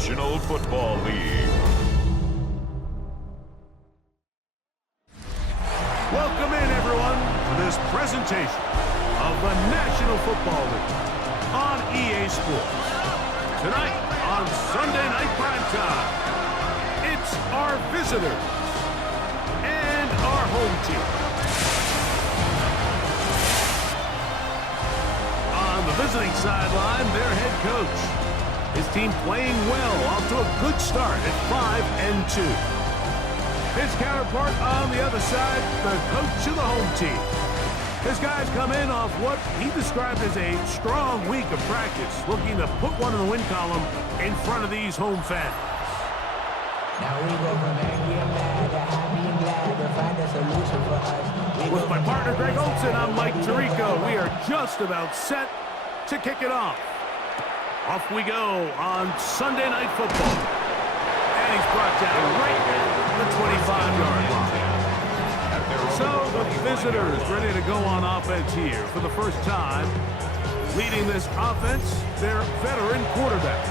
National Football League. Welcome in, everyone, to this presentation of the National Football League on EA Sports. Tonight on Sunday Night Primetime, it's our visitors and our home team. On the visiting sideline, their head coach. His team playing well, off to a good start at 5-2. His counterpart on the other side, the coach of the home team. His guys come in off what he described as a strong week of practice, looking to put one in the win column in front of these home fans. Now we go from angry and mad to happy and glad to find a solution for us. With my partner Greg Olson, I'm Mike Tirico. We are just about set to kick it off. Off we go on Sunday Night Football. And he's brought down right at the 25-yard line. So the visitors ready to go on offense here for the first time. Leading this offense, their veteran quarterback.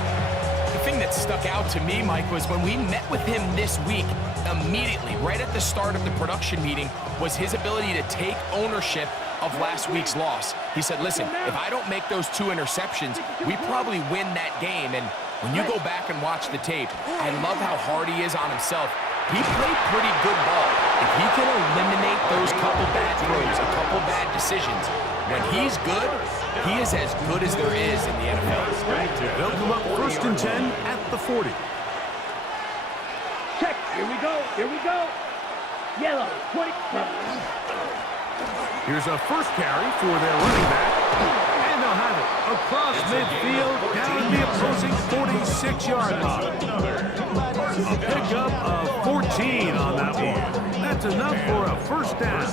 The thing that stuck out to me, Mike, was when we met with him this week, immediately, right at the start of the production meeting, was his ability to take ownership of last week's loss. He said, listen, if I don't make those 2 interceptions, we probably win that game. And when you go back and watch the tape, I love how hard he is on himself. He played pretty good ball. If he can eliminate those couple bad throws, a couple bad decisions, when he's good, he is as good as there is in the NFL. They'll come up 1st and 10 at the 40. Check. Here we go. Here we go. Yellow. 20. Here's a first carry for their running back. And they'll have it across midfield down the opposing 46-yard line. A pickup of 14 on that one. That's enough for a first down.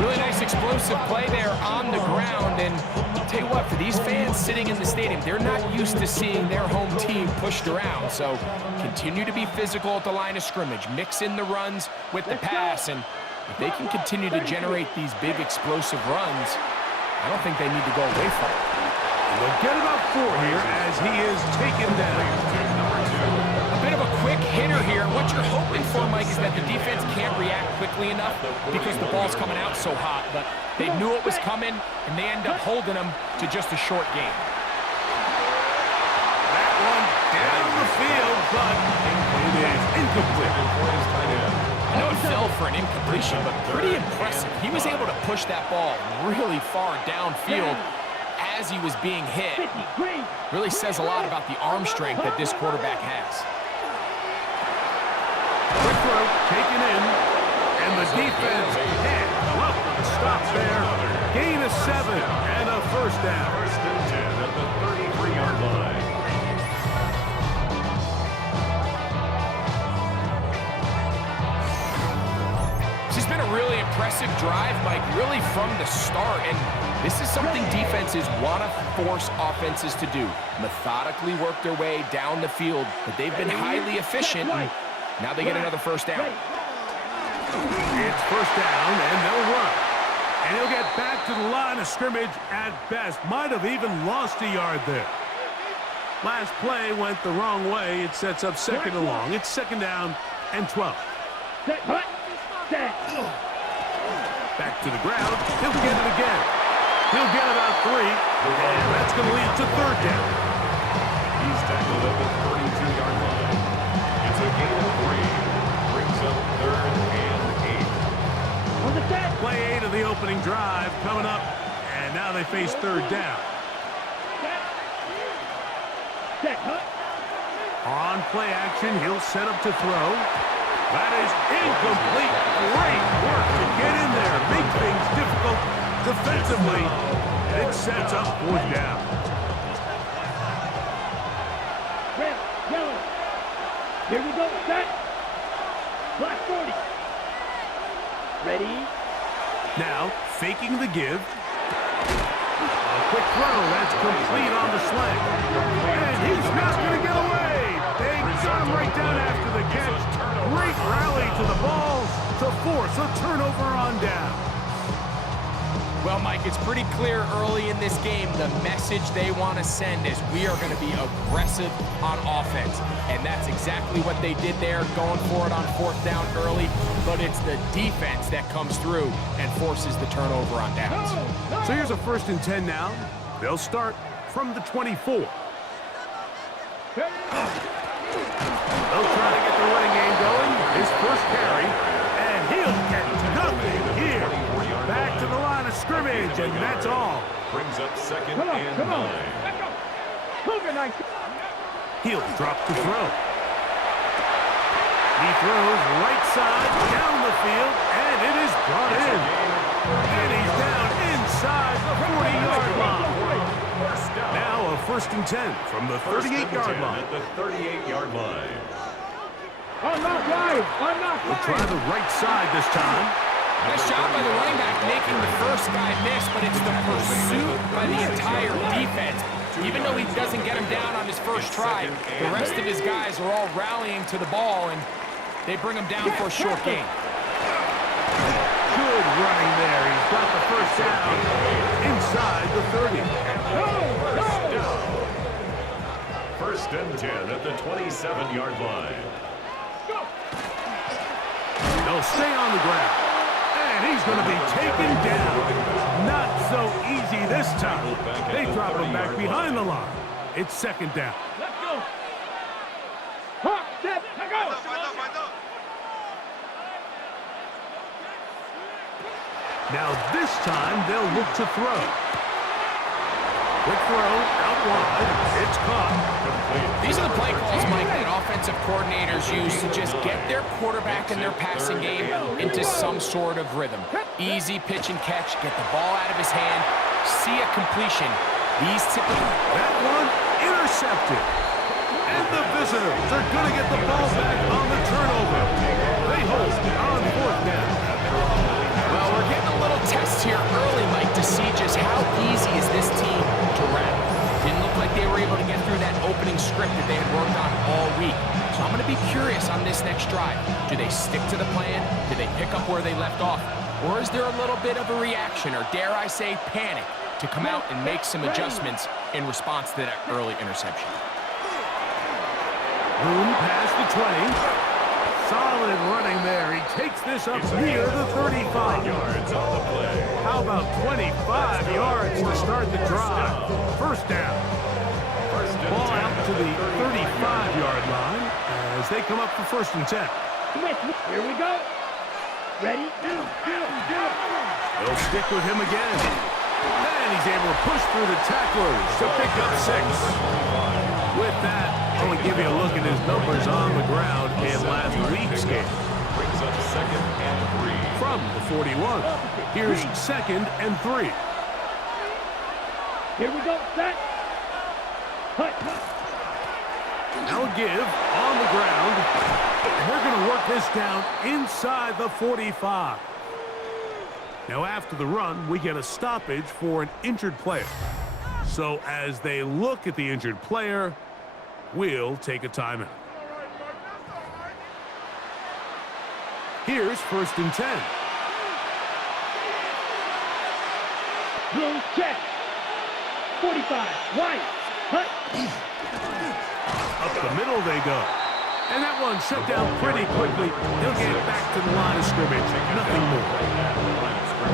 Really nice explosive play there on the ground. And I'll tell you what, for these fans sitting in the stadium, they're not used to seeing their home team pushed around. So continue to be physical at the line of scrimmage. Mix in the runs with the pass. And if they can continue to generate these big explosive runs, I don't think they need to go away from it. They'll get about 4 here as he is taken down. A bit of a quick hitter here. What you're hoping for, Mike, is that the defense can't react quickly enough because the ball's coming out so hot. But they knew it was coming, and they end up holding them to just a short game. That one down the field, but it is incomplete. I know it fell for an incompletion, but pretty impressive. He was able to push that ball really far downfield as he was being hit. Really says a lot about the arm strength that this quarterback has. Quick throw taken in, and the defense can't come up with a stop there. Gain of 7 and a first down. 1st and 10 at the 33-yard line. It's been a really impressive drive, Mike, really from the start. And this is something defenses want to force offenses to do. Methodically work their way down the field, but they've been highly efficient. And now they get another first down. It's first down, and they'll run. And he'll get back to the line of scrimmage at best. Might have even lost a yard there. Last play went the wrong way. It sets up 2nd and long. It's 2nd down and 12. Back to the ground. He'll get it again. He'll get about 3. And that's going to lead to 3rd down. He's tackled at the 32-yard line. It's a gain of 3. Brings up 3rd and 8. Play 8 of the opening drive coming up. And now they face 3rd down. On play action, he'll set up to throw. That is incomplete. Great work to get in there, make things difficult defensively. And it sets up 4th down. Red, yellow. Here we go. Set. Black 40. Ready? Now, faking the give. A quick throw. That's complete on the slant. And he's not going to get away. They got him right down after the catch. Great rally to the ball to force a turnover on down. Well, Mike, it's pretty clear early in this game the message they want to send is we are going to be aggressive on offense. And that's exactly what they did there, going for it on 4th down early. But it's the defense that comes through and forces the turnover on downs. So here's a 1st and 10 now. They'll start from the 24. They'll try to get the running game going. His first carry, and he'll get nothing here. Back to the line of scrimmage, and that's all. Brings up 2nd and 9. He'll drop to throw. He throws right side, down the field, and it is brought in. And he's down inside the 40-yard line. Now a 1st and 10 from the 38-yard line. At the 38-yard line. I'm not live. I'm not We'll live. try the right side this time. Nice job by the running back making the first guy miss, but it's the pursuit by the entire defense. Even though he doesn't get him down on his first try, the rest of his guys are all rallying to the ball, and they bring him down for a short gain. Good running there. He's got the first down inside the 30. First and 10 at the 27-yard line. They'll stay on the ground. And he's going to be taken down. Not so easy this time. They drop him back behind the line. It's 2nd down. Let's go. Hop, step, let go. Now this time they'll look to throw. Quick throw, out wide. It's caught. These are the play calls, Mike, that offensive coordinators use to just get their quarterback and their passing game into some sort of rhythm. Easy pitch and catch, get the ball out of his hand, see a completion. These typical... That one intercepted. And the visitors are going to get the ball back on the turnover. They hold on 4th down. Well, we're getting a little test here early, Mike, to see just how easy is this team to rattle. Didn't look like they were able to get through that opening script that they had worked on all week. So I'm going to be curious on this next drive. Do they stick to the plan? Do they pick up where they left off? Or is there a little bit of a reaction, or dare I say panic, to come out and make some adjustments in response to that early interception? Room past the 20. Solid running there. He takes this up near the 35. Yards on the play. How about 25 yards to start the drive? First down. Ball out to the 35-yard line as they come up for 1st and 10. Here we go. Ready? Go. They'll stick with him again. And he's able to push through the tacklers to pick up 6. With that, I want to give you a look at his numbers on the ground in last week's game. Brings up 2nd and 3. From the 41, here's 2nd and 3. Here we go. Set. Cut. Now give on the ground. And they're going to work this down inside the 45. Now after the run, we get a stoppage for an injured player. So as they look at the injured player, we'll take a timeout. Here's 1st and 10. Blue check. 45. White. Cut. Up the middle they go. And that one shut down pretty quickly. He'll get it back to the line of scrimmage. Nothing more.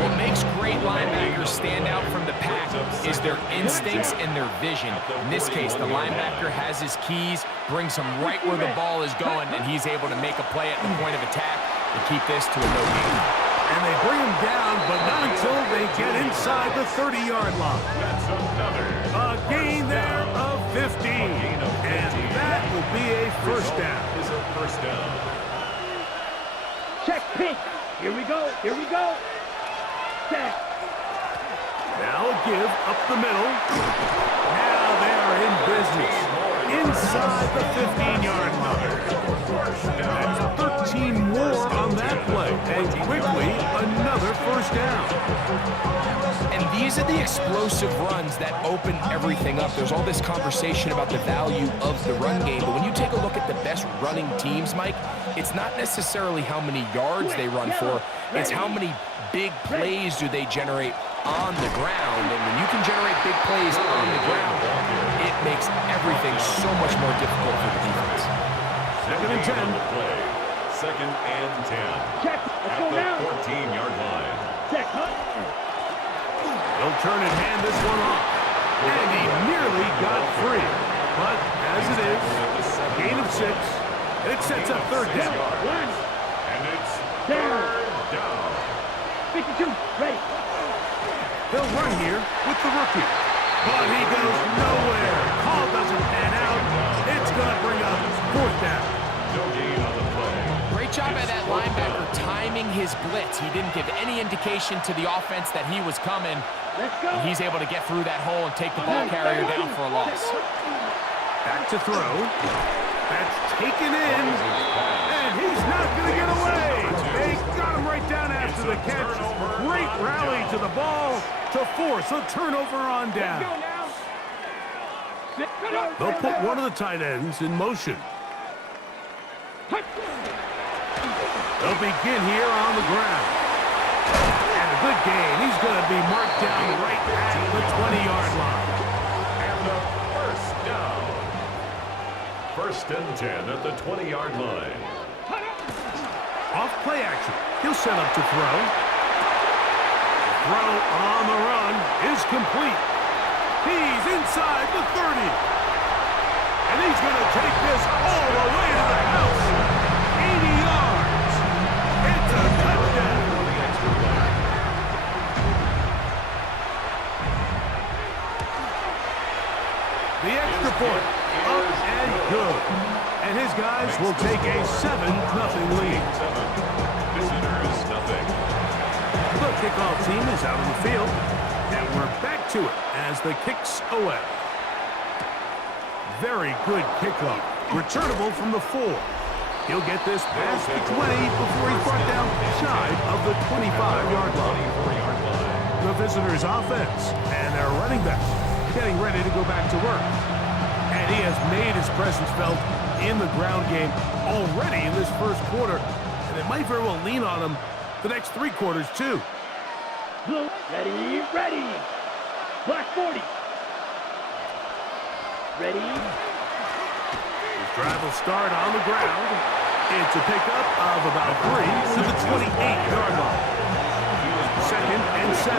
What makes great linebackers stand out from the pack is their instincts and their vision. In this case, the linebacker has his keys, brings him right where the ball is going, and he's able to make a play at the point of attack and keep this to a no gain. And they bring him down, but not until they get inside the 30-yard line. A gain there of 15. And that will be a 1st down. Check pitch. Here we go. Here we go. Set. Now a give up the middle. Now they are in business. Inside the 15-yard line. That's 13 more on that play. And quickly, another 1st down. And these are the explosive runs that open everything up. There's all this conversation about the value of the run game, but when you take a look at the best running teams, Mike, it's not necessarily how many yards they run for, it's how many big plays do they generate on the ground. And when you can generate big plays on the ground, it makes everything so much more difficult for the defense. Second and 10. Play. Second and 10. Check. Let's go now. At the 14-yard line. Check. He'll turn and hand this one off. And he nearly got free. But as it is, gain of 6. It sets up third down. One. And it's Down. third down. 52. Ready. They'll run here with the rookie. But he goes nowhere. Call doesn't pan out. It's going to bring up fourth down. No gain on the play. Great job by that linebacker timing his blitz. He didn't give any indication to the offense that he was coming. Let's go. And he's able to get through that hole and take the ball carrier down for a loss. Back to throw. That's taken in. And he's not going to get away. They got him right down after the catch. Great rally to the ball to force a turnover on down. They'll put one of the tight ends in motion. They'll begin here on the ground. And a good gain. He's going to be marked down right at the 20-yard line. And a first down. First and 10 at the 20-yard line. Off play action. He'll set up to throw. Throw on the run is complete. He's inside the 30. And he's going to take this all the way to the house. 80 yards. It's a touchdown. The extra point. Up and good. And his guys will take a 7-0 lead. Visitors, nothing. The kickoff team is out on the field, and we're back to it as the kick's away. Very good kickoff. Returnable from the 4. He'll get this past the 20 before he's brought down shy of the 25-yard line. The visitors' offense and their running back getting ready to go back to work. And he has made his presence felt in the ground game already in this first quarter, and it might very well lean on him the next 3 quarters too. Blue. Ready. Ready. Black 40. Ready. His drive will start on the ground. It's a pickup of about 3 to the 28-yard line. Second and 7. A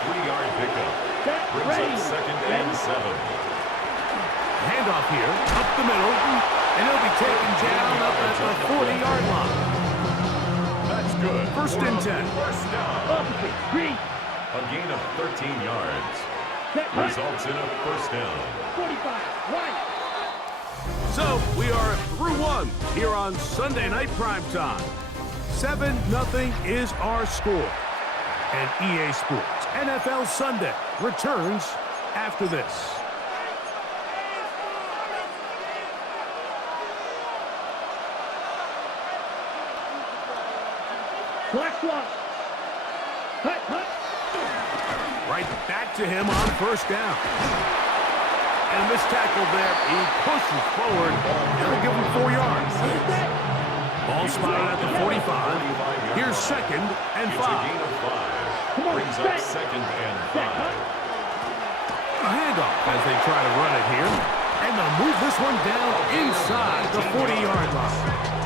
3-yard pickup. Brings Ready. up second and 7. Handoff here, up the middle, and he'll be taken down up at the 40-yard line. That's good. First and 10. First down. Opposite. Green. A gain of 13 yards. Set. Results in a first down. 45. Right. So we are through one here on Sunday Night Primetime. 7-0 is our score. And EA Sports NFL Sunday returns after this. Black swap. Hut. Right back to him on first down. And a missed tackle there. He pushes forward. That'll give him 4 yards. Ball spotted at the 45. Here's second and 5. It's a gain of 5. Brings up second and 5. A handoff as they try to run it here. And they'll move this one down inside the 40-yard line.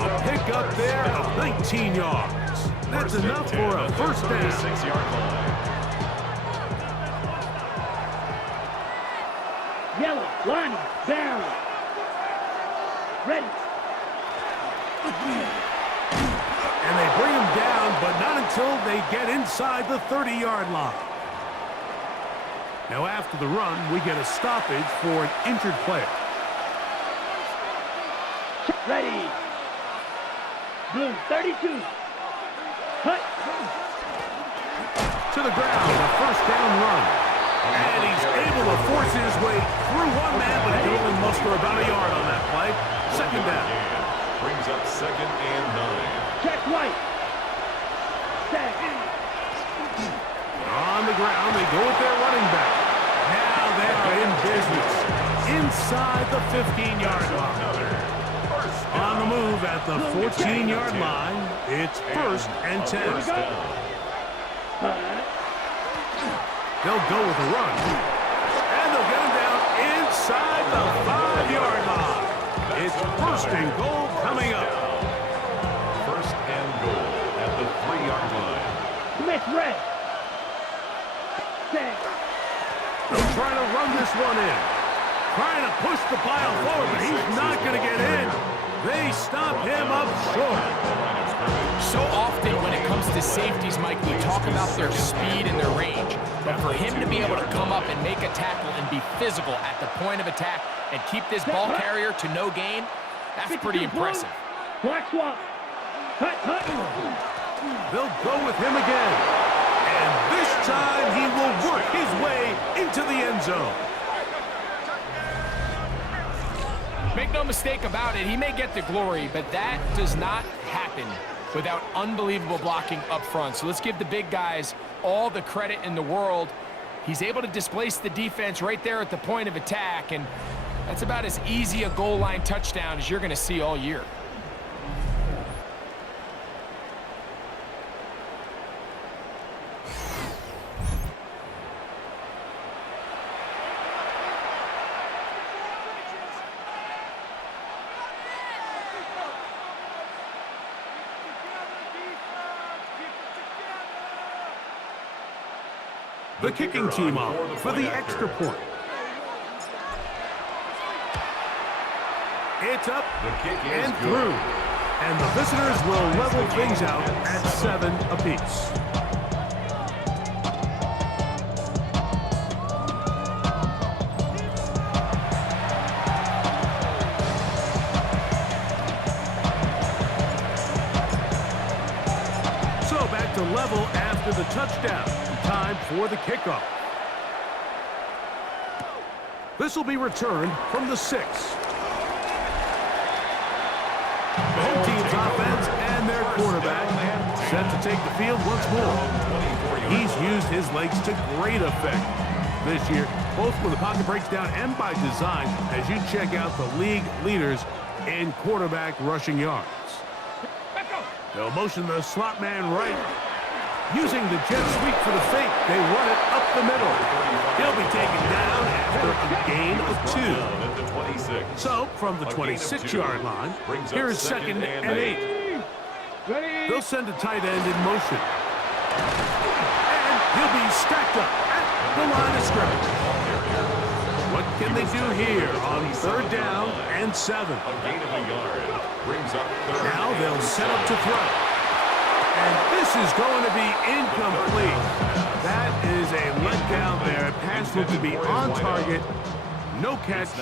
A pickup there of 19 yards. That's enough for a first down. 6-yard line. Yellow. Line. Down. Ready. And they bring him down, but not until they get inside the 30-yard line. Now after the run, we get a stoppage for an injured player. Ready. Blue. 32. Hut. To the ground, a first down run. And he's able to force his way through one man, but he can only muster about a yard on that play. Second down. Brings up second and 9. Check right. Set. On the ground, they go with their running back. Now they are in business. Inside the 15-yard line. On the move at the 14-yard line, it's first and 10. They'll go with a run. And they'll get him down inside the 5-yard line. It's first and goal coming up. First and goal at the 3-yard line. Smith red. Set. They'll try to run this one in. Trying to push the pile forward, but he's not going to get in. They stop him up short. So often when it comes to safeties, Mike, we talk about their speed and their range. But for him to be able to come up and make a tackle and be physical at the point of attack and keep this ball carrier to no gain, that's pretty impressive. Black swap. Hut, hut. They'll go with him again. And this time he will work his way into the end zone. Make no mistake about it, he may get the glory, but that does not happen without unbelievable blocking up front. So let's give the big guys all the credit in the world. He's able to displace the defense right there at the point of attack, and that's about as easy a goal line touchdown as you're going to see all year. The kicking team on for the extra point. It's up and through. And the visitors will level things out at 7 apiece. So back to level after the touchdown. Time for the kickoff. This will be returned from the 6. The home team's offense and their quarterback set to take the field once more. He's used his legs to great effect this year, both when the pocket breaks down and by design, as you check out the league leaders in quarterback rushing yards. They'll motion the slot man right. Using the jet sweep for the fake, they run it up the middle. He'll be taken down after a gain of 2. So, from the 26-yard line, here's 2nd and 8. They'll send a tight end in motion. And he'll be stacked up at the line of scrimmage. What can they do here on 3rd down and 7? Now they'll set up to throw. And this is going to be incomplete. That is a letdown there. Pass looked to be on target. No catch.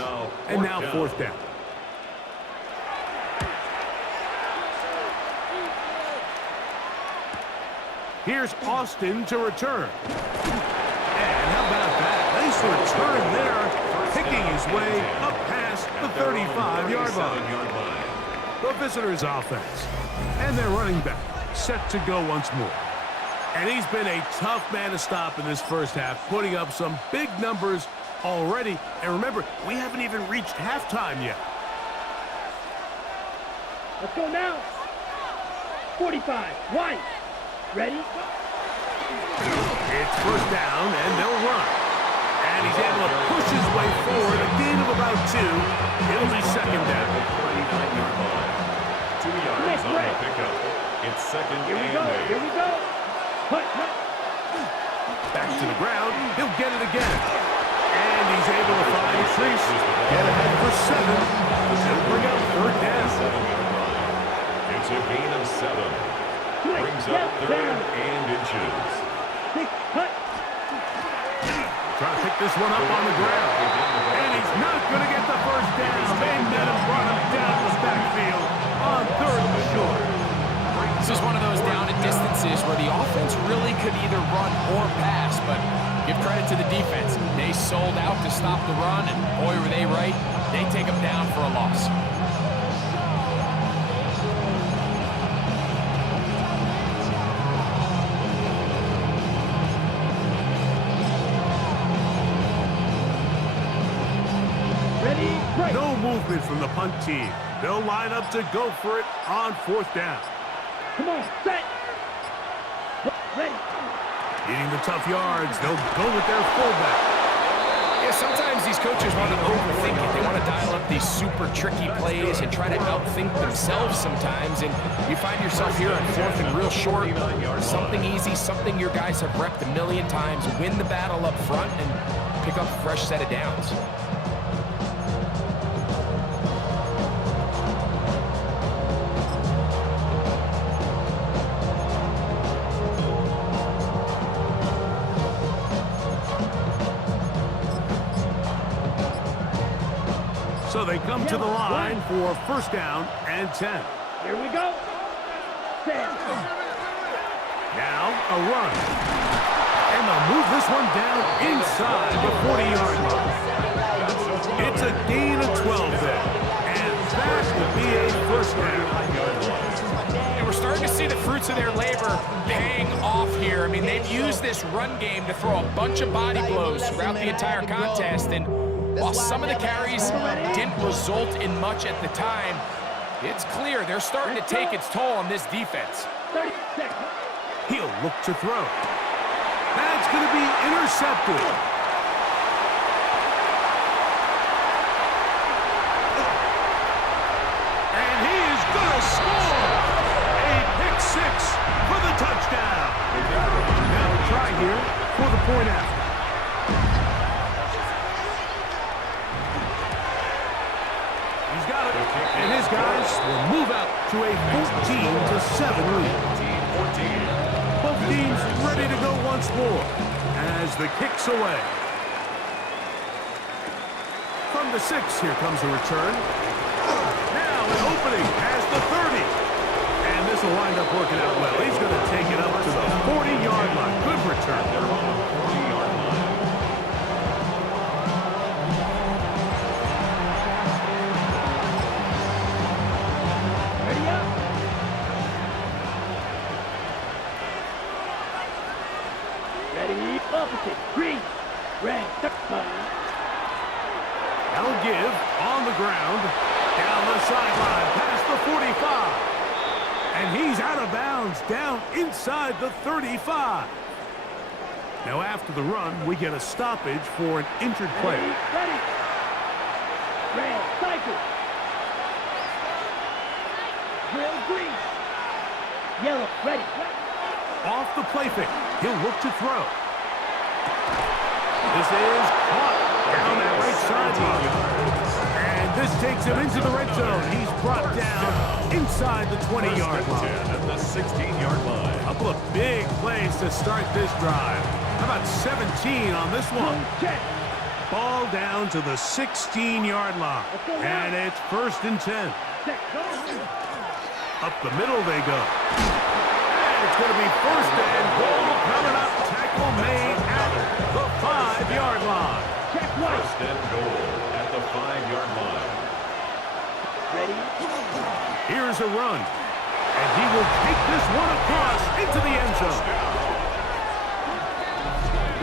And now 4th down. Here's Austin to return. And how about that? Nice return there. Picking his way up past the 35-yard line. The visitors' offense. And their running back set to go once more. And he's been a tough man to stop in this first half, putting up some big numbers already. And remember, we haven't even reached halftime yet. Let's go now. 45. One. Ready? It's 1st down, and they'll run. And he's able to push his way forward, a gain of about 2. It'll be 2nd down. 2 yards on the pickup. It's 2nd Here we and go. 8. Here we go. Hut, hut. Back to the ground. He'll get it again. And he's able to find a crease. Get ahead for 7. He'll bring up 3rd down. It's a gain of 7. Brings up 3rd and inches. 6. Hut. Trying to pick this one up on the ground. And he's not going to get the 1st down. They met him, brought him down the backfield on 3rd and short. This is one of those down and distances where the offense really could either run or pass, but give credit to the defense. They sold out to stop the run, and boy, were they right. They take them down for a loss. No movement from the punt team. They'll line up to go for it on 4th down. Come on, set. Ready. Needing the tough yards, they'll go with their fullback. Yeah, sometimes these coaches want to overthink it. They want to dial up these super tricky plays and try to outthink themselves sometimes. And you find yourself here on 4th and real short. Something easy, something your guys have repped a million times. Win the battle up front and pick up a fresh set of downs. So they come to the line for 1st down and 10. Here we go. Set. Now a run. And they'll move this one down inside the 40-yard line. It's a gain of 12 there. And that will be a 1st down. And we're starting to see the fruits of their labor paying off here. I mean, they've used this run game to throw a bunch of body blows throughout the entire contest. And while some of the carries didn't result in much at the time, it's clear they're starting to take its toll on this defense. 30 seconds. He'll look to throw. That's going to be intercepted. And he is going to score. A pick 6 for the touchdown. Now a try here for the point after. And his guys will move out to a 14-7 lead. Both teams ready to go once more as the kick's away. From the 6, here comes a return. Now an opening as the 30. And this will wind up working out well. He's going to take it up to the 40-yard line. Good return. Opposite. Green. Red. That'll give on the ground. Down the sideline. Past the 45. And he's out of bounds. Down inside the 35. Now after the run, we get a stoppage for an injured player. Ready. Red. Cycle. Red. Green. Yellow. Ready. Off the play fake. He'll look to throw. This is caught down that right sideline. And this takes him into the red zone. He's brought down inside the 20-yard line. At the 16-yard line. A couple of big plays to start this drive. How about 17 on this one? Ball down to the 16-yard line. And it's 1st and 10. Up the middle they go. And it's going to be 1st and goal coming up. Tackle made at the 5-yard line. First and goal at the 5-yard line. Ready? Here's a run. And he will take this one across into the end zone.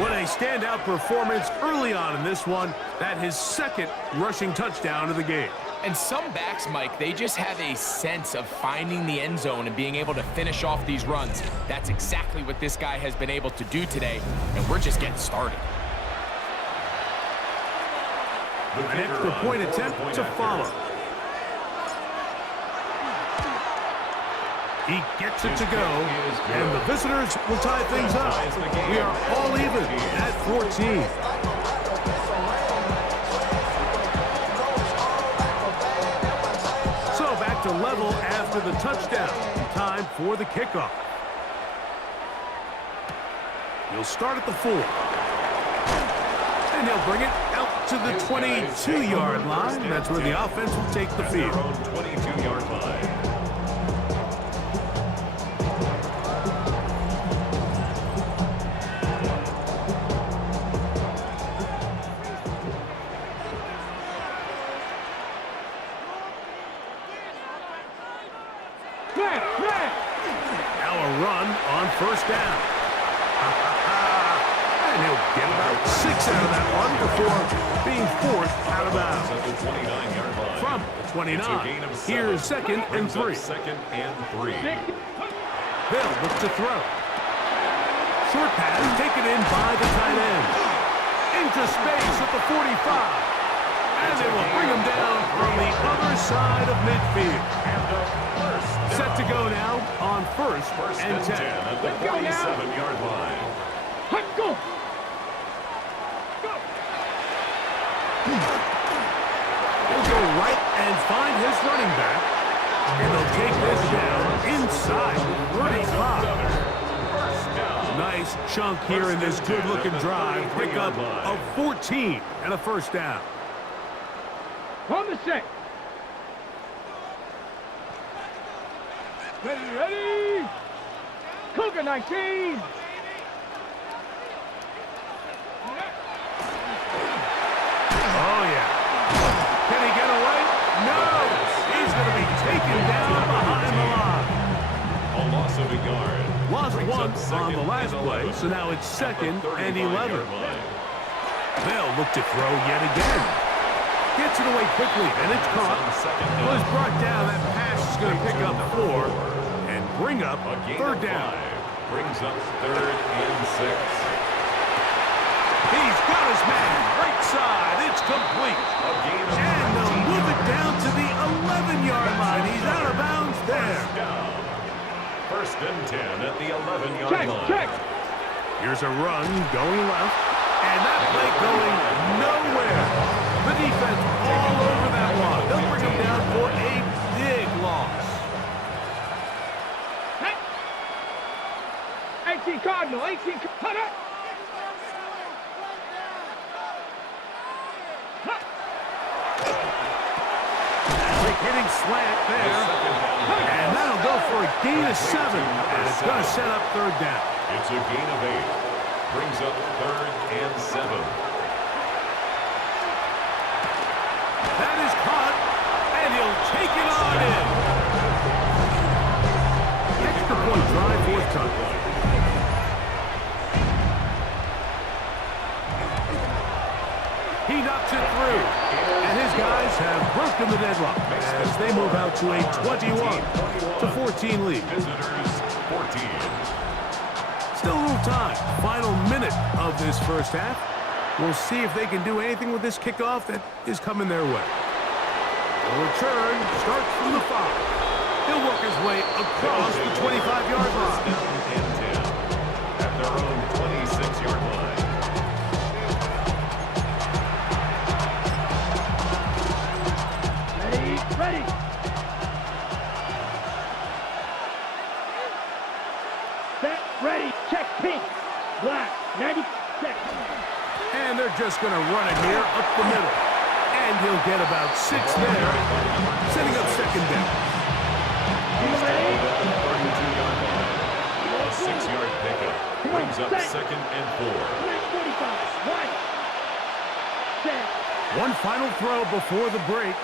What a standout performance early on in this one. That his 2nd rushing touchdown of the game. And some backs, Mike, they just have a sense of finding the end zone and being able to finish off these runs. That's exactly what this guy has been able to do today, and we're just getting started. An extra point attempt to follow. He gets it to go, and the visitors will tie things up. We are all even at 14. To level after the touchdown. Time for the kickoff. He'll start at the 4. And he'll bring it out to the 22-yard line. That's where the offense will take the field. 22-yard line. Now a run on 1st down. And he'll get about 6 out of that one before being forced out of bounds. At the 29-yard line. From the 29, here's 2nd and 3. 2nd and 3. They'll look to throw. short pass taken in by the tight end. Into space at the 45. And they will bring him down on the other side of midfield. Set to go now on first and 10. At the 47-yard line. Go! He'll go right and find his running back. And they'll take this down inside the 35. Nice chunk here in this good-looking drive. Pickup of 14 and a first down. On the set. Ready. Cougar 19. Oh, yeah. Can he get away? No! He's going to be taken down behind the line. A loss of a yard. Lost Brings one up second on the last and play, 11. so now it's second and 11. 35-yard line. They'll look to throw yet again. Gets it away quickly, and it's caught. Well, it's brought down. That pass is going to pick up 4 and bring up A gain third of down. 5. Brings up 3rd and 6. He's got his man. Right side. It's complete. A gain of And they'll 13. move it down to the 11-yard line. He's out of bounds there. Down. 1st and 10 at the 11-yard line. Check. Here's a run going left. And that play going nowhere. The defense all over that one. They'll bring him down for a big loss. 18 Cardinal. 18 Cutter. Quick hitting slant there. And that'll go for a gain of 7. And it's going to set up third down. It's a gain of 8. Brings up 3rd and 7. That is caught. And he'll take it on in. Extra point drive forthcoming. He knocks it through. And his guys have broken the deadlock as they move out to a 21-14 lead. Visitors 14. Still a little time. Final minute of this first half. We'll see if they can do anything with this kickoff that is coming their way. The return starts from the 5. He'll work his way across the 25-yard line. And 10 at their own 26-yard line. Ready. Set. Ready. Check pink. Black. 90 seconds. And they're just going to run it here up the middle. And he'll get about 6 there, setting up second down. He's down at the 32-yard line. A 6-yard pickup. Brings up 2nd and 4. 45. One. Set. One final throw before the break.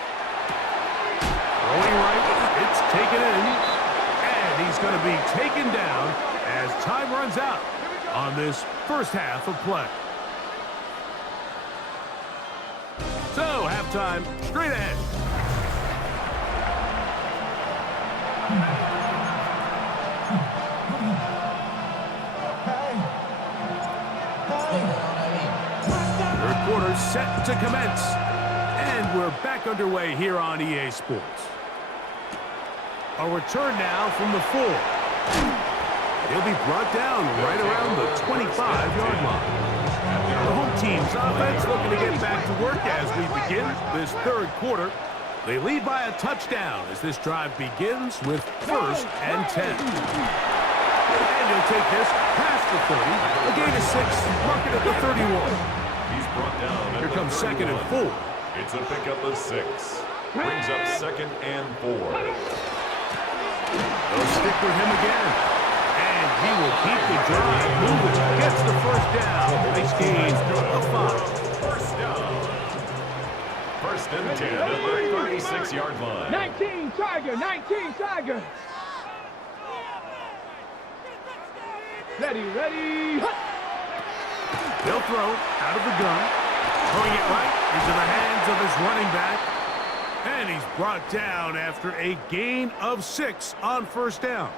Throwing right, it's taken in. And he's going to be taken down as time runs out on this first half of play. So, halftime, straight ahead. Third quarter set to commence. And we're back underway here on EA Sports. A return now from the 4. He'll be brought down right around the 25-yard line. The home team's offense looking to get back to work as we begin this third quarter. They lead by a touchdown as this drive begins with 1st and 10. And he'll take this past the 30, a gain of 6, mark it at the 31. He's brought down. Here comes 2nd and 4. It's a pickup of 6. Brings up 2nd and 4. They'll stick with him again. And he will keep the drive moving. Gets the first down. Nice gain of 5. First down. 1st and 10 at the 36-yard line. 19 Tiger. 19 Tiger. Ready. They'll throw out of the gun. Throwing it right into the hands of his running back. And he's brought down after a gain of 6 on first down.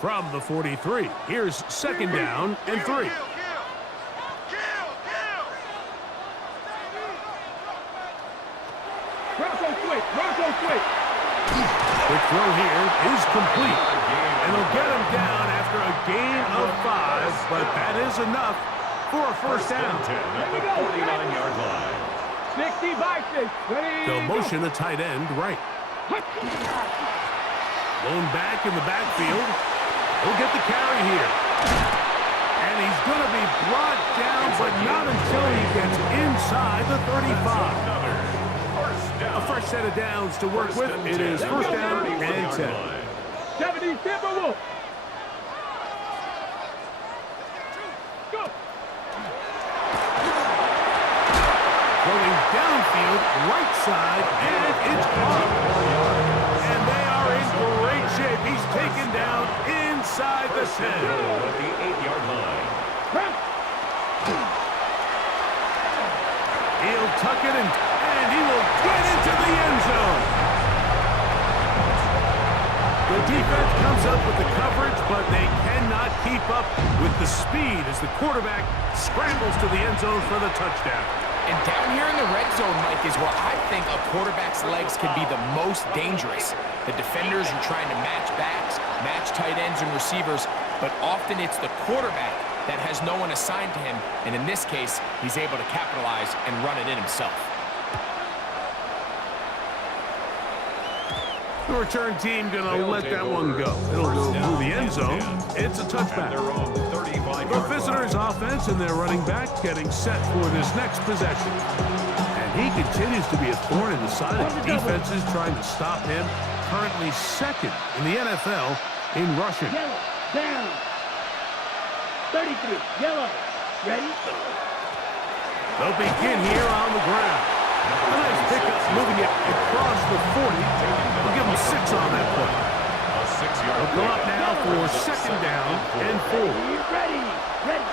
From the 43, here's second down and 3. Bronco switch. Quick throw here is complete. And they'll get him down after a gain of 5, but that is enough for a first down. 10 at the 49-yard line. 60 by 6. Ready, They'll go. motion a tight end right. Blown back in the backfield. He'll get the carry here. And he's going to be brought down, but not until he gets inside the 35. Another first down. A fresh set of downs to work with. It is first down and 10. 70 Timberwolves. Go. Going downfield, right side, and it's caught. And they are in great shape. He's taken down inside the 10. At the 8-yard line. He'll tuck it and he will get into the end zone. The defense comes up with the coverage, but they cannot keep up with the speed as the quarterback scrambles to the end zone for the touchdown. And down here in the red zone, Mike, is where I think a quarterback's legs can be the most dangerous. The defenders are trying to match backs, match tight ends and receivers, but often it's the quarterback that has no one assigned to him, and in this case, he's able to capitalize and run it in himself. The return team going to let that one go. It'll go through the end zone. It's a touchback. The visitors' offense and their running back getting set for this next possession. And he continues to be a thorn in the side of defenses trying to stop him. Currently second in the NFL in rushing. Yellow. Down. 33. Yellow. Ready? They'll begin here on the ground. A nice pickup, moving it across the 40. We'll give them 6 on that play. They'll go up now for second down and 4. Ready. Ready.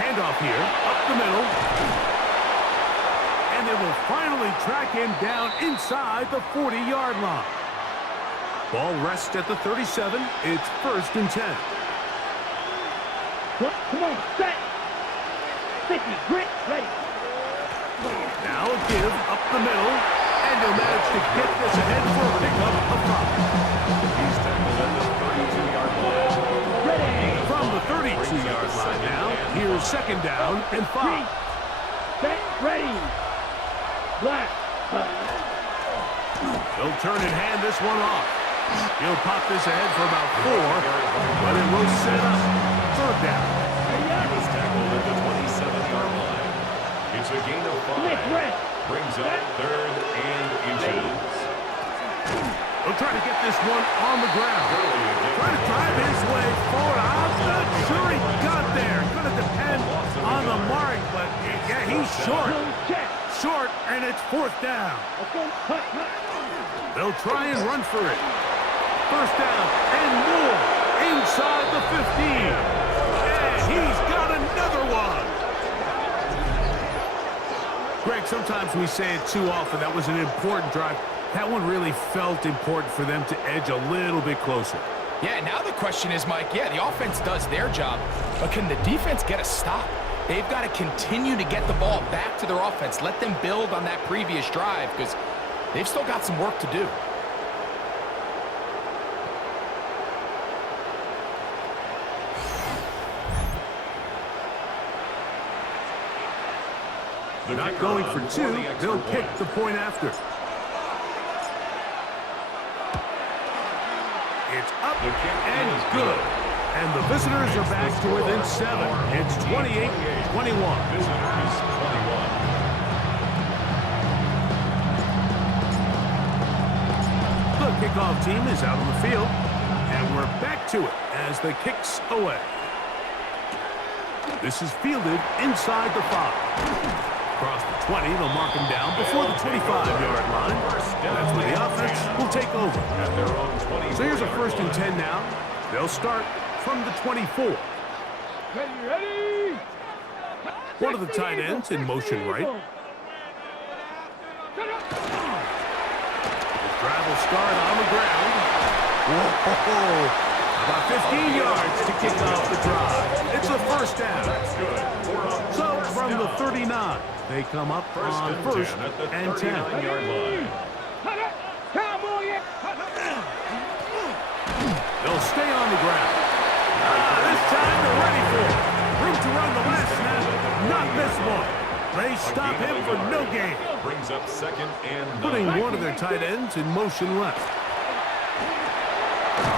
Handoff here, up the middle. And they will finally track him down inside the 40-yard line. Ball rests at the 37. It's first and 10. Come on, set. 50, grit, ready. Now a give up the middle, and they'll manage to get this ahead for a pickup of 5. He's tackled at the 32-yard line. Ready. From the 32-yard line now, here's second down and 5. Set, ready. Black. They'll turn and hand this one off. He'll pop this ahead for about 4, but it will set up third down. He was tackled at the 27-yard line. It's a gain of 5. Brings up third and inches. He'll try to get this one on the ground. Trying to drive his way forward. I'm not sure he got there. Going to depend on the mark, but yeah, he's short. Short, and it's fourth down. They'll try and run for it. First down and more inside the 15. And he's got another one. Greg, sometimes we say it too often. That was an important drive. That one really felt important for them to edge a little bit closer. Yeah, now the question is, Mike, yeah, the offense does their job, but can the defense get a stop? They've got to continue to get the ball back to their offense. Let them build on that previous drive because they've still got some work to do. Not going for 2, they'll kick the point after. It's up and good. And the visitors are back to within 7. It's 28-21. Visitors 21. The kickoff team is out on the field. And we're back to it as the kick's away. This is fielded inside the 5. Across the 20, they'll mark him down before the 25-yard line. That's where the offense will take over. So here's a first and 10 now. They'll start from the 24. Ready. One of the tight ends in motion right. The drive will start on the ground. Whoa! About 15 yards to kick off the drive. It's a first down. That's good. So from the 39, they come up on first and 10. 39-yard line. They'll stay on the ground. This time they're ready for it. Room to run the last snap, not this one. They stop him for no gain. Brings up second and 9. Putting one of their tight ends in motion left.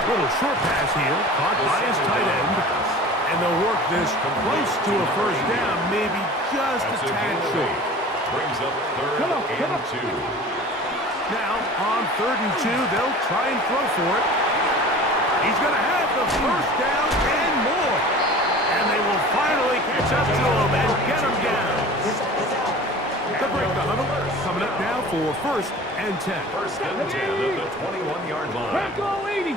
Little short pass here, caught by his tight end. And they'll work this close to a first down, maybe just a tad short. Brings up third and 2. Now, on 3rd and 2, they'll try and throw for it. He's going to have the first down and more. And they will finally catch up to him and get him down. To break the huddle, coming up now for first and 10. First and 10 at the 21-yard line. Back go 80.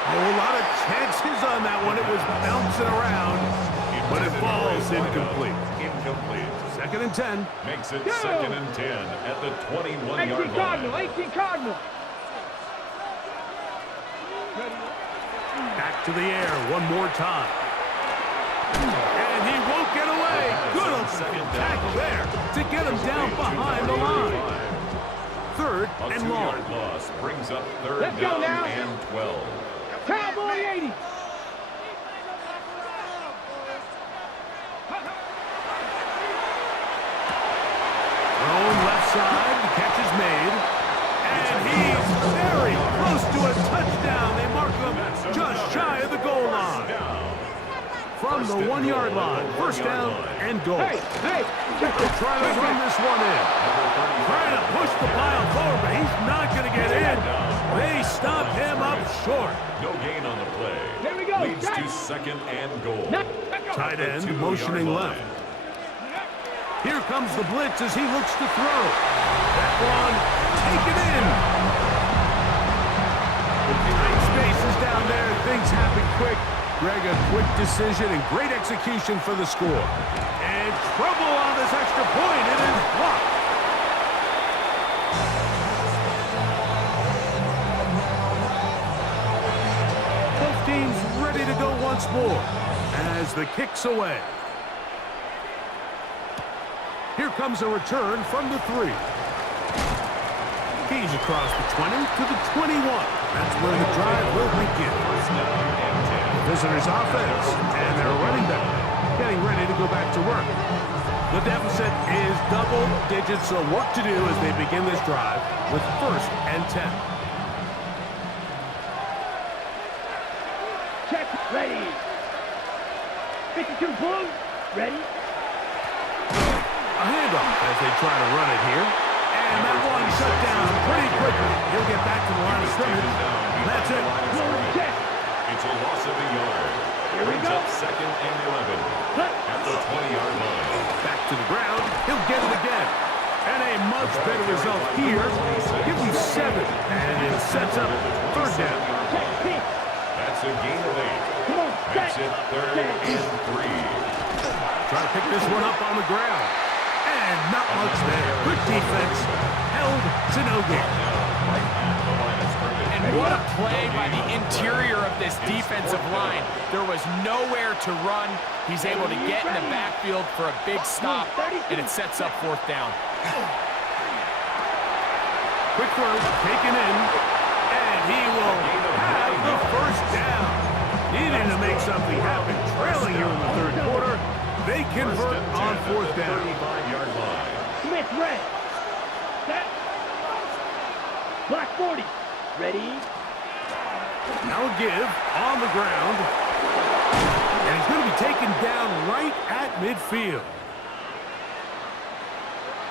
A whole lot of chances on that one. It was bouncing around, but it falls incomplete. Incomplete. Second and 10. Makes it second and 10 at the 21-yard 18 Cardinal, line. 18 Cardinal. Back to the air one more time. And he won't get away. Good open tackle there to get him down behind the line. Third A and long. 2-yard loss brings up third Let's go down now. and 12. Cowboy 80. Thrown left side, the catch is made. And he's very close to a touchdown. They mark him just shy of the goal line. From the 1-yard line, first down and goal. Hey, hey. They'll try to run this one in. Trying to push the pile forward, but he's not going to get in. They stop him up short. No gain on the play. Here we go. Leads to second and goal. Tight end 2-yard motioning line. left. Here comes the blitz as he looks to throw. That one taken in. Tight spaces down there. Things happen quick. Greg, a quick decision and great execution for the score. And trouble on this extra point. It is blocked. Both teams ready to go once more as the kick's away. Here comes a return from the 3. He's across the 20 to the 21. That's where the drive will begin. Visitors offense, and they're running back, getting ready to go back to work. The deficit is double digits, so work to do as they begin this drive with first and 10. Check, ready. 52 Blue, ready. A handoff as they try to run it here. And that one shut down pretty quickly. He'll get back to the line of scrimmage. That's it. Check. It's a loss of a yard. Here we Brings go. up second and 11 at the 20-yard line. Back to the ground. He'll get it again. And a much better result here. Give him 7. And it sets up third down. Check, pitch. That's a gain of 8. Come on, Makes set. it third and 3. Try to pick this one up on the ground. And not much there. Good defense. Held to no gain. And what a play by the interior of this defensive line. There was nowhere to run. He's able to get in the backfield for a big stop, and it sets up fourth down. Quick throw, taken in, and he will have the first down. Needing to make something happen, trailing here in the third quarter. They convert on fourth down. 35-yard line. Smith, red. Set. Black 40. Ready. Now a give on the ground. And he's going to be taken down right at midfield.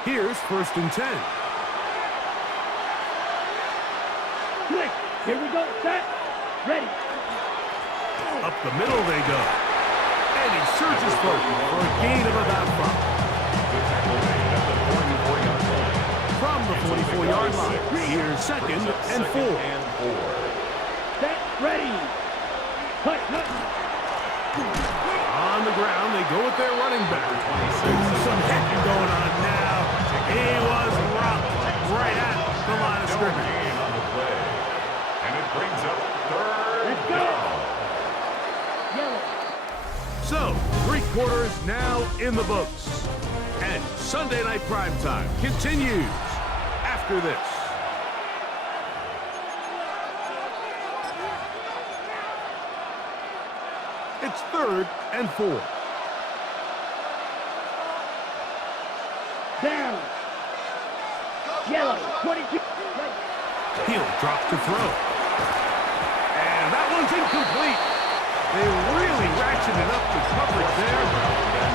Here's first and 10. Click. Here we go. Set. Ready. Up the middle they go. And he surges forward for a gain of about 5. Good tackle made at the 44-yard line. From the 44-yard line, here's second and 4. Set. Ready. Cut. Cut. On the ground, they go with their running back. Some hitting going on now. quarter is now in the books. And Sunday Night Primetime continues after this. It's 3rd and 4. Down. Yellow, 22. He'll drop to throw. And that one's incomplete. They really ratcheted up the coverage there.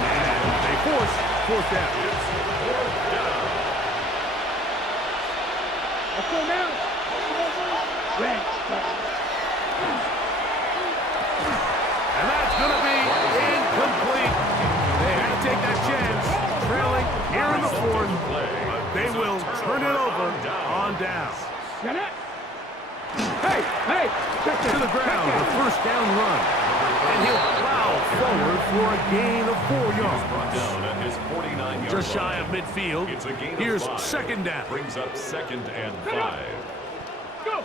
And they force 4th down. Let's go now. Red. And that's going to be incomplete. They had to take that chance, trailing here in the 4th. But they will turn it over on down. Get it? Hey, check To the ground, a 1st down run. And he'll plow forward for a gain of 4 yards. Down at his 49-yard Just shy line. of midfield. It's a gain Here's of 5. 2nd down. Brings up 2nd and 5. Go.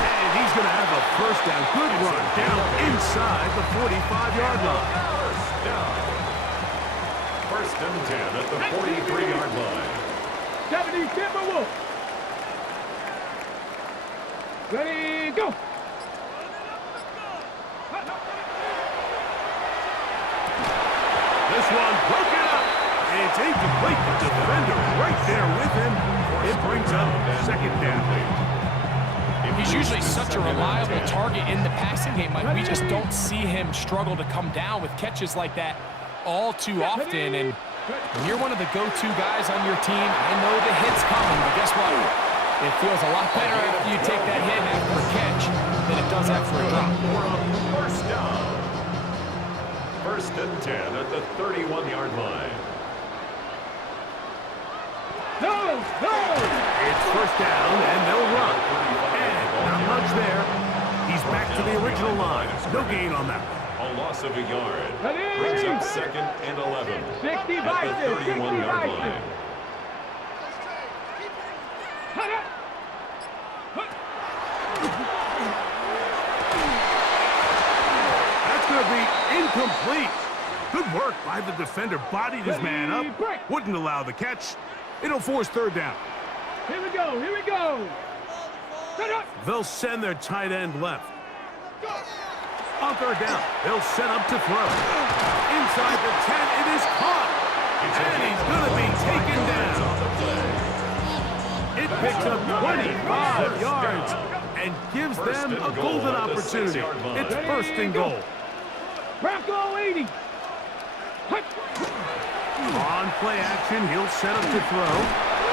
And he's going to have a 1st down. Good run down inside the 45-yard line. First and 10 at the 43-yard line. 70 Timberwolves. Ready, go. This one broken up. It's incomplete. The defender right there with him. It brings up 2nd down. He's usually such a reliable target in the passing game, Mike. We just don't see him struggle to come down with catches like that all too often. And when you're one of the go-to guys on your team, I know the hit's coming, but guess what? It feels a lot better after you take that hit after a catch than it does after a drop. First down. 1st and 10 at the 31-yard line. No. It's 1st down, and they'll run. And not much there. He's back to the original line. No gain on that one. A loss of a yard. Ready? Brings up 2nd and 11. 60 at Vikings, the 60 31-yard Vikings. line. That's going to be incomplete. Good work by the defender. Bodied his man up. Wouldn't allow the catch. It'll force 3rd down. Here we go. Set up. They'll send their tight end left. On 3rd down, they'll set up to throw. Inside the 10, it is caught. And he's going to be taken down. It picks up 25 yards and gives them a golden opportunity. It's 1st and goal. Bronco 80. On play action, he'll set up to throw.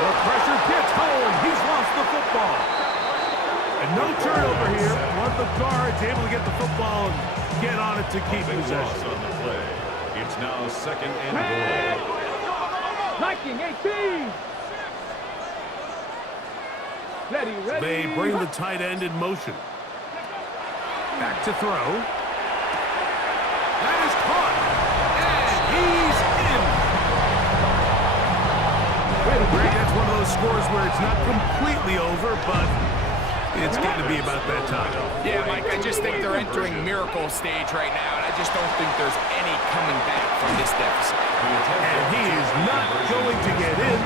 The pressure gets home. He's lost the football. And no turnover here. One of the guards able to get the football and get on it to keep Loss possession. on the play. It's now 2nd and goal. Viking 18. Ready. They bring the tight end in motion. Back to throw. That is caught. And he's in. Greg, that's one of those scores where it's not completely over, but it's getting to be about that time. Yeah, Mike, I just think they're entering miracle stage right now, and I just don't think there's any coming back from this deficit. And he is not going to get in.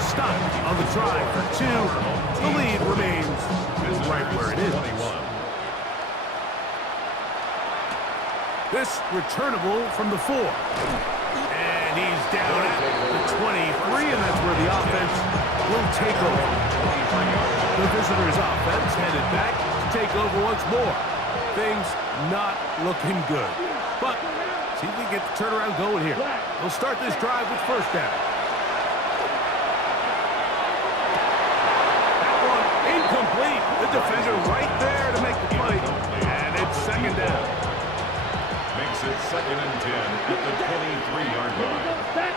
Stopped on the try for 2. The lead remains right where it is. This returnable from the 4. And he's down at the 23, and that's where the offense will take over. The visitors' offense headed back to take over once more. Things not looking good. But see if we get the turnaround going here. They'll start this drive with 1st down. That one incomplete. The defender right there to make the play. And it's 2nd down. Makes it 2nd and 10 at the 23-yard line. Set.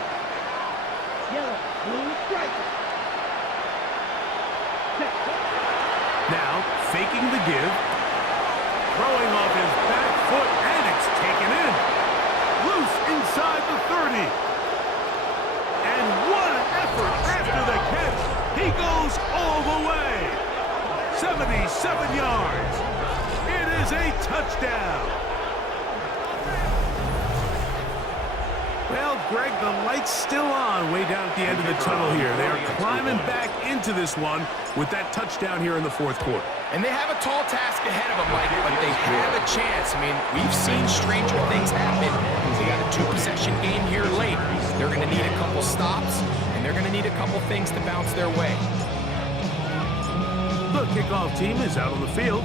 Yellow. Blue stripe. Now, faking the give. Throwing off his back foot, and it's taken in. Loose inside the 30. And what an effort after the catch. He goes all the way. 77 yards. It is a touchdown. Well, Greg, the light's still on way down at the end of the tunnel here. They are climbing back into this one with that touchdown here in the fourth quarter. And they have a tall task ahead of them, Mike, but they have a chance. I mean, we've seen stranger things happen. They got a 2-possession game here late. They're going to need a couple stops, and they're going to need a couple things to bounce their way. The kickoff team is out on the field,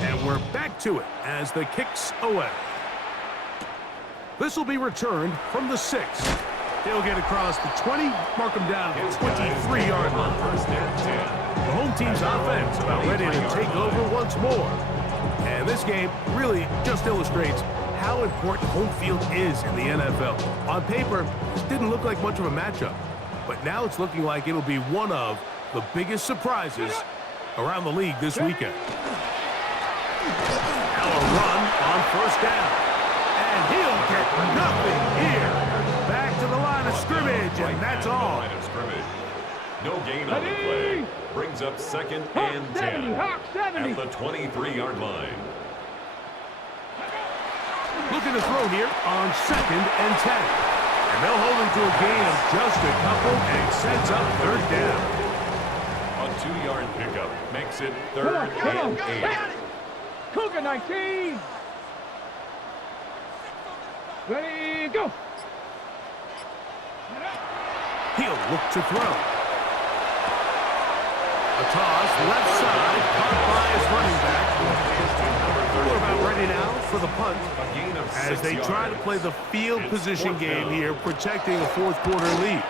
and we're back to it as the kick's away. This will be returned from the 6. He'll get across the 20, mark him down at the 23-yard line. The home team's offense about ready to take over once more. And this game really just illustrates how important home field is in the NFL. On paper, this didn't look like much of a matchup, but now it's looking like it'll be one of the biggest surprises around the league this weekend. Now a run on first down. And he'll get nothing here. Back to the line of scrimmage, and that's all. No gain on the play. Brings up 2nd and 10 at the 23-yard line. Looking to throw here on 2nd and 10. And they'll hold him to a gain of just a couple and sets up third down. A 2-yard pickup makes it 3rd and 8. Cougar 19. Ready, go. He'll look to throw. A toss, left side, caught by his running back. We're about ready now for the punt as they try to play the field position game here, protecting a fourth quarter lead.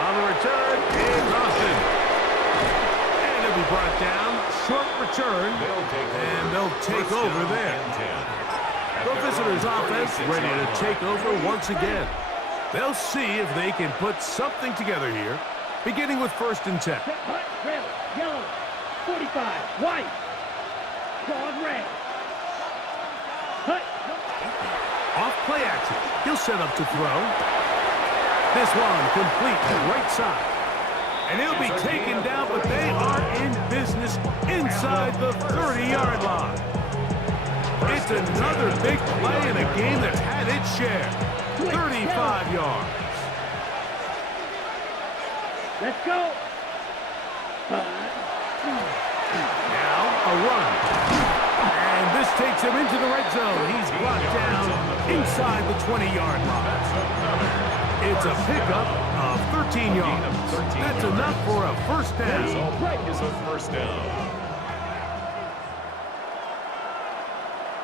On the return, is Austin. And he'll be brought down. Short return, and they'll take over there. The visitors' offense ready to take over once again. They'll see if they can put something together here, beginning with 1st and 10. Red, yellow, 45, white, clawed red. Hut. Off play action. He'll set up to throw. This one complete to right side. And he'll be taken down, but they are in business inside the 30-yard line. It's another big play in a game that's had its share. 35 yards. Let's go. Now a run. And this takes him into the red zone. He's brought down inside the 20-yard line. It's a pickup of 13 yards. That's enough for a first down. Is a first down.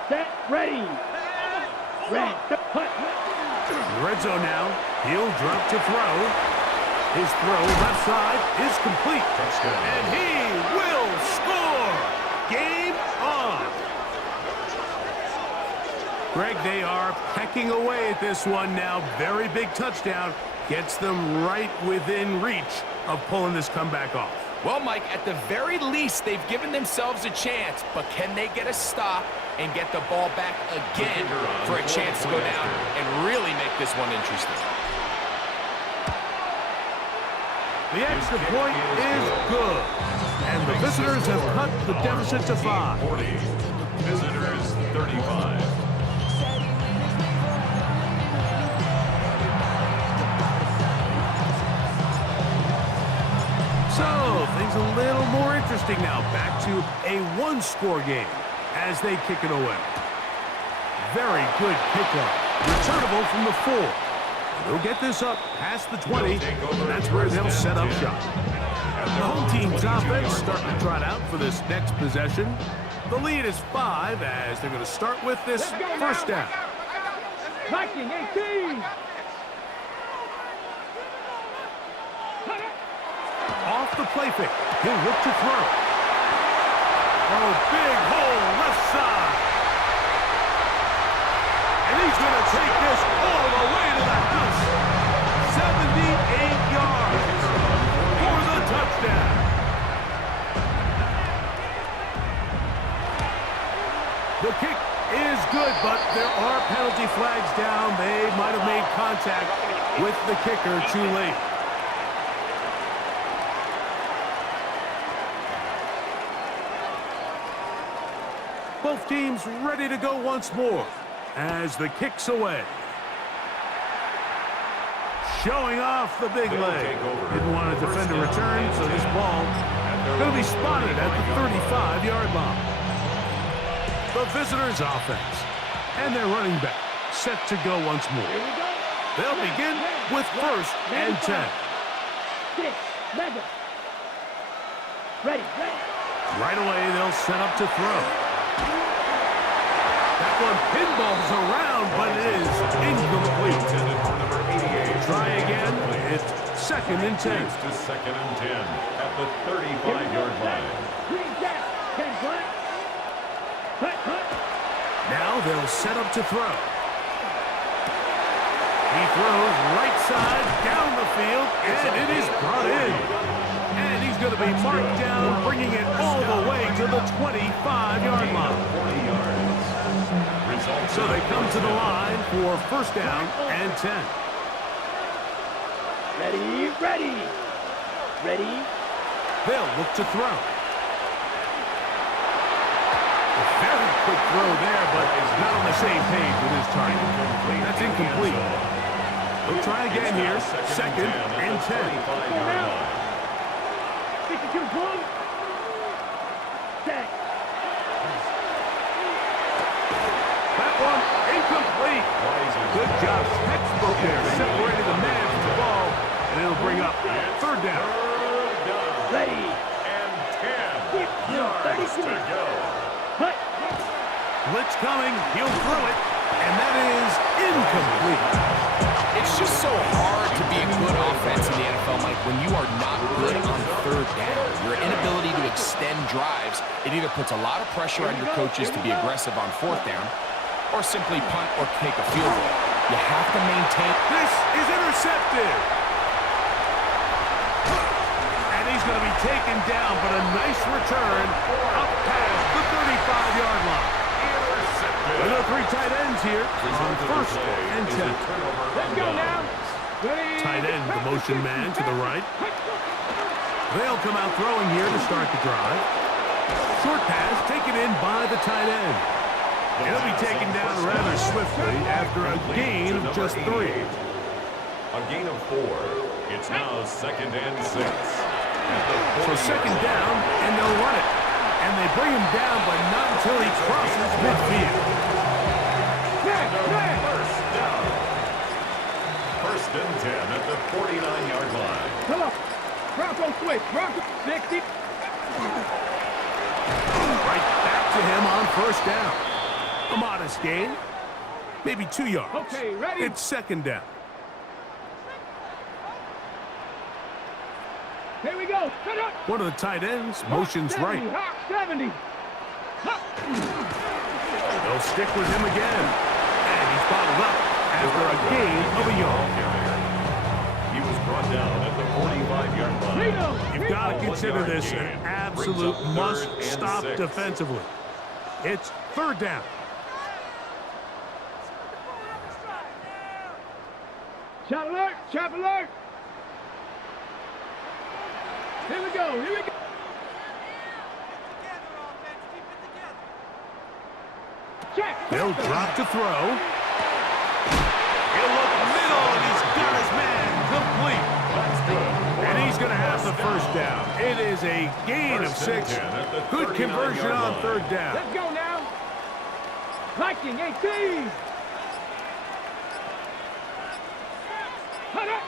Set, ready. Red, hut. Red zone now. He'll drop to throw. His throw left side is complete. Touchdown. And he will score. Game on. Greg, they are pecking away at this one now. Very big touchdown. Gets them right within reach of pulling this comeback off. Well, Mike, at the very least, they've given themselves a chance, but can they get a stop and get the ball back again for a chance to go down and really make this one interesting? The extra point is good. And the visitors have cut the deficit to 5. 40. Visitors 35. So, things a little more interesting now. Back to a one-score game as they kick it away. Very good kickoff. Returnable from the 4. They'll get this up past the 20. That's where they'll set up shop. The home team's offense starting to trot out for this next possession. The lead is 5 as they're going to start with this first down. Viking 18. Off the play fake. He'll look to throw. Oh, big hole left side. And he's going to take this all the way to the house. 78 yards for the touchdown. The kick is good, but there are penalty flags down. They might have made contact with the kicker too late. Both teams ready to go once more. as the kick's away. Showing off the big leg. Didn't want to defend a return, so this ball going to be spotted at the 35-yard line. The visitors' offense and their running back set to go once more. They'll begin with 1st and 10. 6, mega. Ready. Right away, they'll set up to throw. That one pinballs around, but it is incomplete. Try again. It's 2nd and 10. Moves to 2nd and 10 at the 35-yard line. Green jack. 10 black. Cut. Now they'll set up to throw. He throws right side down the field, and it is brought in. And he's going to be marked down, bringing it all the way to the 25-yard line. 40 yards. So they come to the line for 1st down and 10. Ready. They'll look to throw. A very quick throw there, but not on the same page with his target. That's incomplete. They'll try again here. 2nd and 10. 52 point. Set. That one incomplete. Good job. Textbook there. Separated the man from the ball, and it'll bring up 3rd down. Ready. And 10 yards to go. Cut. Blitz coming. He'll throw it, and that is incomplete. It's just so hard to be a good offense in the NFL, Mike, when you are not good on 3rd down. Your inability to extend drives, it either puts a lot of pressure on your coaches to be aggressive on 4th down, or simply punt or kick a field goal. You have to maintain. This is intercepted. And he's going to be taken down, but a nice return up past the 35-yard line. There are 3 tight ends here on 1st and 10. Let's go now. Ready. Tight end, the motion man to the right. They'll come out throwing here to start the drive. Short pass taken in by the tight end. He'll be taken down rather swiftly after a gain of just 3. A gain of 4. It's now 2nd and 6. So 2nd down, and they'll run it. And they bring him down, but not until he crosses midfield. First down. 1st and 10 at the 49-yard line. Come on. Bronco switch. Bronco 60. Right back to him on 1st down. A modest gain. Maybe 2 yards. Okay, ready? It's 2nd down. Here we go. Cut up. One of the tight ends motions 70, right. Hawk 70. They'll stick with him again. And he's bottled up after a gain of a yard. He was brought down at the 45-yard line. You've got to consider this an absolute must-stop defensively. It's 3rd down. Shot alert. Trap alert. Here we go. Check. They'll drop to throw. He'll look middle, and he's got his man complete. And he's going to have the 1st down. It is a gain of 6. Good conversion on 3rd down. Let's go now. Viking 18. Cut it.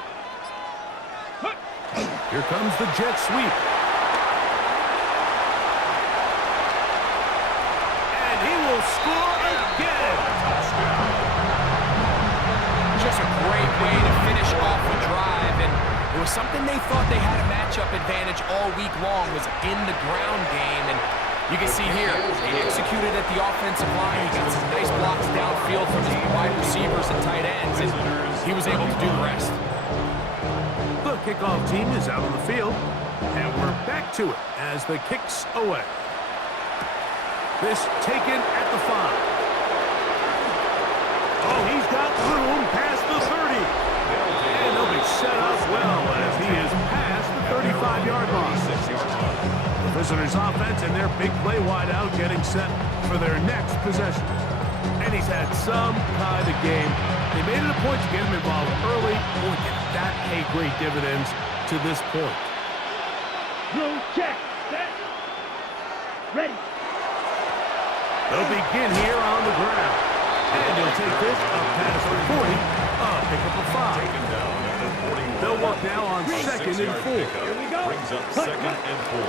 Here comes the jet sweep. And he will score again. Just a great way to finish off a drive, and it was something they thought they had a matchup advantage all week long, was in the ground game, and you can see here, they executed at the offensive line. He got some nice blocks downfield from his wide receivers and tight ends, and he was able to do the rest. The kickoff team is out on the field, and we're back to it as the kick's away. This taken at the 5. Oh, he's got room past the 30. And he'll be set up well as he is past the 35-yard line. The visitors' offense and their big play wideout getting set for their next possession. and he's had some kind of game. They made it a point to get him involved early. Boy, did that pay great dividends to this point. Drill check. Set. Ready. They'll begin here on the ground. And he'll take this up past the 40. Pick up a 5. Taken down at the 41. They'll work now on 2nd and 4. Here we go. Brings up 2nd and 4.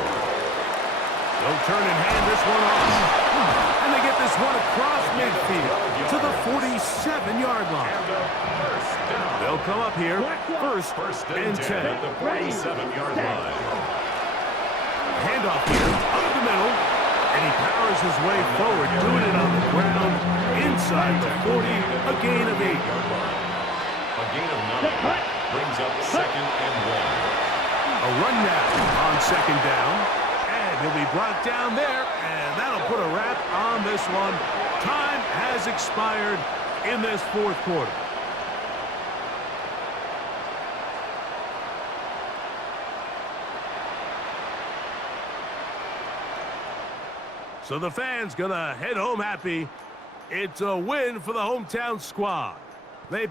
They'll turn and hand this one off. And they get this one across midfield to the 47-yard line. They'll come up here, first and 10. At the 47-yard line. Handoff here, up the middle. And he powers his way forward, doing it on the ground, inside the 40, a gain of 8. A gain of 9 brings up 2nd and 1. A run now on 2nd down, and he'll be brought down there, and that'll put a wrap on this one. Time has expired in this 4th quarter. So the fans gonna head home happy. It's a win for the hometown squad.